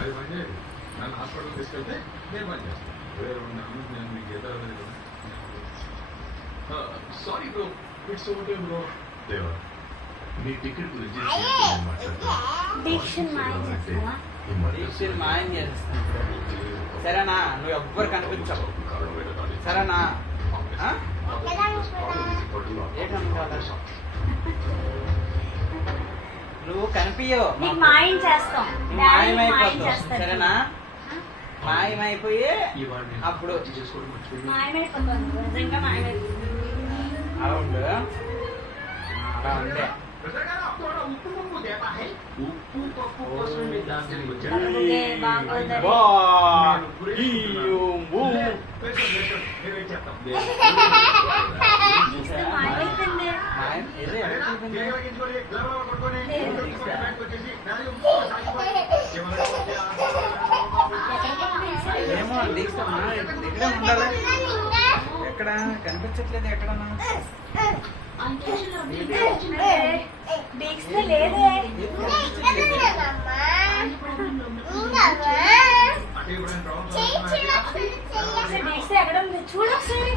అది పని చేయదు. నన్ను హాస్పిటల్ తీసుకెళ్తే నేను పని చేస్తాను. వేరే నేను మీకు Geetha sorry bro, it's okay bro. Deva, నీ టికెట్ గురించి మాయం చేస్తాను. సరేనా? నువ్వు ఎవ్వరు కనిపించవు. సరేనా? నువ్వు కనిపించవు, మాయమైపోతావు. సరేనా? మాయమైపోయి అప్పుడు అవును అలా ఉండే. ఉప్పు పప్పు కోసం ఏమో దీక్షమ్మా ఇక్కడే ఉండాలి. ఎక్కడ కనిపించట్లేదు ఎక్కడన్నా ఎక్కడ ఉంది చూడు ఒకసారి.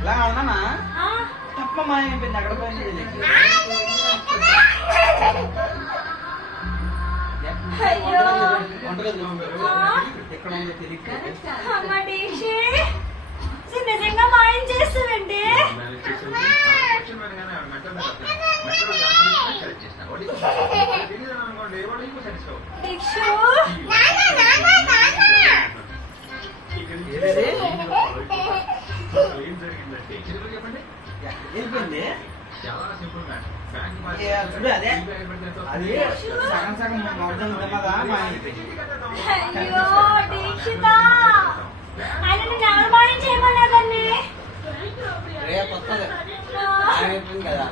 ఇలా ఉన్నానా? తప్ప మాయమైపోయింది. అక్కడ పోయింది. ఎక్కడ ఉందో తెలియదు. నిజంగా మాయం చేస్తావండి. చెప్పండి. చాలా సింపుల్ మ్యాటర్. అదే అది సగం సగం మొత్తం ఉన్నదా అయ్యో దీక్షిత, ఆయన నేను ఎవరు మాయం చేయమలేదండి. రేపు వస్తుంది అయిపోయింది కదా.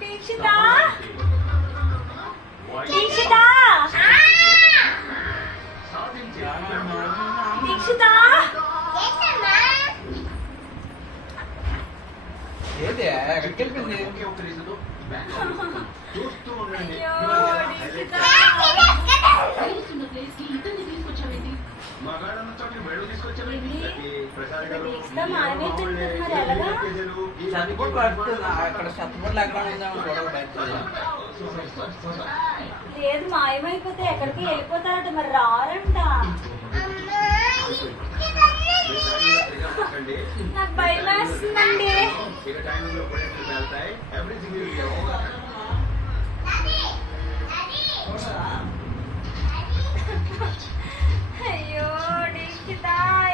దీక్షిత దీక్షిత దీక్షిత ఏది ఎక్కడికి వెళ్ళిపోయింది? అక్కడ సత్తుపట్లు ఎక్కడ ఉందామని చూడాలి. బయట లేదు, మాయమైపోతే ఎక్కడికి వెళ్ళిపోతారట, మరి రారంట. నాకు భయం వేస్తుందండి. అయ్యో దీక్షిత,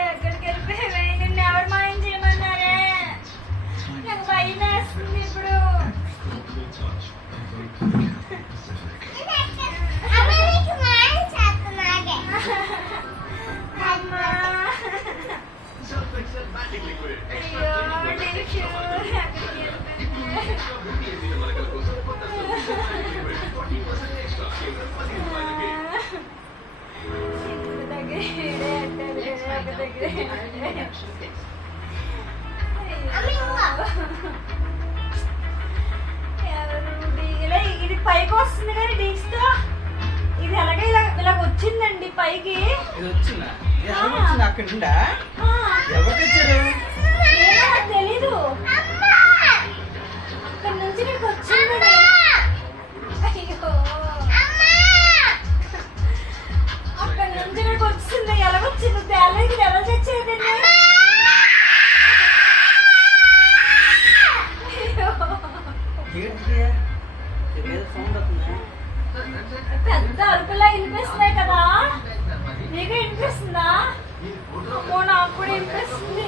ఎక్కడికి వెళ్ళిపోయావే? నిన్ను ఎవరు మాయం చేయమన్నారే? నాకు భయం వేస్తుంది ఇప్పుడు. ఇది పైకి వస్తుంది కానీ డీక్స్తో ఇది అలాగే ఇలా వచ్చిందండి పైకి. ఇది వచ్చిందా? అక్కడ ఉందా? ఎవరికి ఇచ్చారు? తెలీదు. ఇక్కడ నుంచి ఇక్కడికి వచ్చింది. అయ్యో, అక్కడ నుంచి ఇక్కడికి వచ్చింది. ఎలాగొచ్చింది? తేలేదు. ఎలా తెచ్చేది? పెద్ద అరుపులా వినిపిస్తున్నాయి కదా? నీకు వినిపిస్తుందా? నాకు కూడా వినిపిస్తుంది.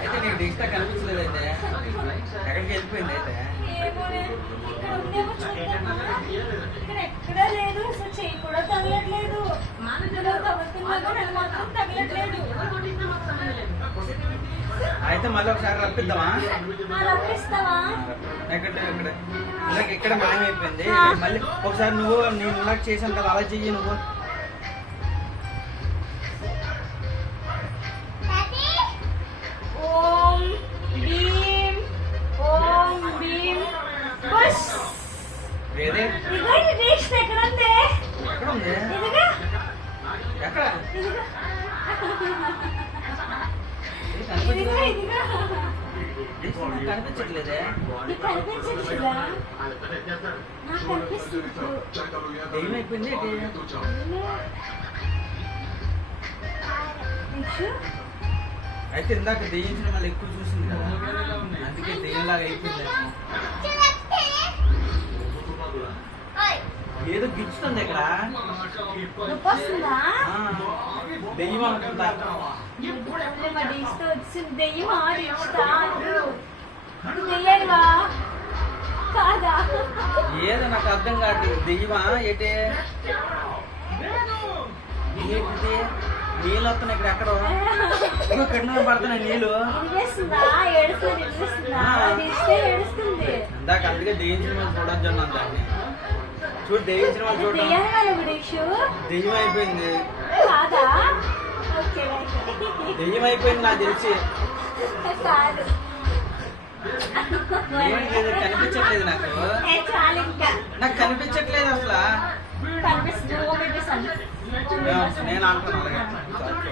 అయితే నీకు డిస్టా కనిపించలేదు. అయితే ఎక్కడికి వెళ్ళిపోయింది? అయితే ఇక్కడ ఉందేమో చూద్దామా? ఇక్కడ ఎక్కడా లేదు. అసలు చెయ్యి కూడా తగలట్లేదు. మాత్రం తగలట్లేదు. అయితే మళ్ళీ ఒకసారి రప్పిద్దామా? రప్పిస్తావా? ఇందాక ఇక్కడ మాయమైపోయింది. మళ్ళీ ఒకసారి నువ్వు నేను ఇందాక చేశాను కదా, అలా చెయ్యి నువ్వు. ఓం భీం ఓం భీం బస్. వేరే ఇదిగో ఈ దీక్ష ఎక్కడ ఉంది? ఎక్కడ ఉంది? ఇదిగో ఎక్కడ? ఇదిగో ఇదిగో ఇదిగో. కనిపించట్లేదే. నీకు కనిపించట్లేదా? నాకు కనిపిస్తుంది. ఏమైపోయింది? దీక్షు అయితే ఇందాక దెయ్యం సినిమాలు ఎక్కువ చూసింది కదా, అందుకే దెయ్యంలాగా అయిపోయింది. ఏదో గిచ్చుతుంది ఇక్కడ. నొప్పి వస్తుందా? దెయ్యం అనుకుంటా. మా దీక్షతో వచ్చింది దెయ్యమా? దీక్షతా అంటారు. నువ్వు దెయ్యానివా కాదా? ఏదో నాకు అర్థం కాదు. దెయ్యమా ఏంటి? ఏంటిది? నీళ్ళు వస్తున్నాయి ఇక్కడ. ఎక్కడో కఠినంగా పడుతున్నాయి నీళ్ళు. ఇరిగేస్తుందా? ఏడుస్తుంది. ఇరిగేస్తుందా? దీక్షతే ఏడుస్తుంది. ఇందాక అందుకే దెయ్యం సినిమాలు చూడొచ్చు అన్నాను దాన్ని. చూడు దెయ్యం సినిమాలు చూడడం. దెయ్యాని వాళ్ళ దీక్షు దెయ్యం అయిపోయింది. కాదా? Okay right. దెయ్యం అయిపోయింది నాకు తెలిసి. కాదు. ఏంటి కనిపించట్లేదు నాకు. చాలు ఇంకా నాకు కనిపించట్లేదు అసలు. కనిపిస్తుంది. ఓ బేబీ సన్. నేను అనుకున్నాను అలాగే.